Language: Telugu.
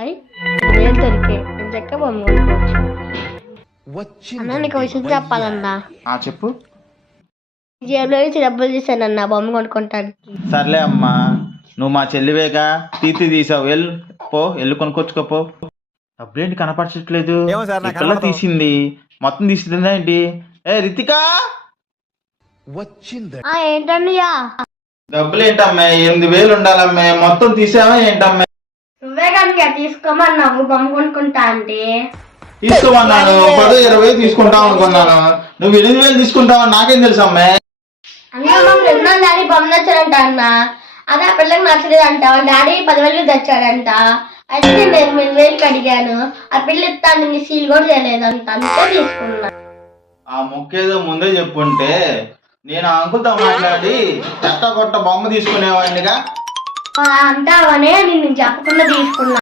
అయి వేలు దొరికే చక్క బొమ్మ కొనుక్కోవచ్చు. అన్న నీకు విషయం చెప్పాలన్నా. చెప్పు. జేబులో నుంచి డబ్బులు తీసానన్నా బొమ్మ కొనుక్కుంటానికి. సర్లే అమ్మా, నువ్వు మా చెల్లివేగా తీసావు, వెళ్ళు కొనుక్కొచ్చుకోపో. డబ్బులేంటి కనపరచట్లేదు? ఎక్కడ తీసింది? మొత్తం తీసిందా ఏంటి? రితికా ఏంటన్నయ్యా? డబ్బులు ఏంటమ్మే? 8,000 ఉండాలమ్మే, మొత్తం తీసావా ఏంటమ్మే? నువ్వే కనుక తీసుకోమన్నావు బొమ్మ కొనుక్కుంటా అంటే. తీసుకోమన్నాను, 10-20 తీసుకుంటాం అనుకున్నాను. నువ్వు 8,000 తీసుకుంటావని నాకేం తెలుసు అమ్మే? అన్న డాడీ బొమ్మ నచ్చాడంట అన్న. అదే ఆ పిల్లకి నచ్చలేదంట. డాడీ 10,000 తెచ్చాడంట. అయితే నేను 8,000 అడిగాను. ఆ పిల్ల ఇస్తాను నీ సీల్ కూడా చేయలేదంట. అంతే తీసుకున్నా. ఆ మొక్కేదో ముందే చెప్పుంటే నేను ఆ అంకుల్తో మాట్లాడి చెత్త కొట్ట బొమ్మ తీసుకునేవాడినిగా. అంటావనే నేను చెప్పకుండా తీసుకున్నా.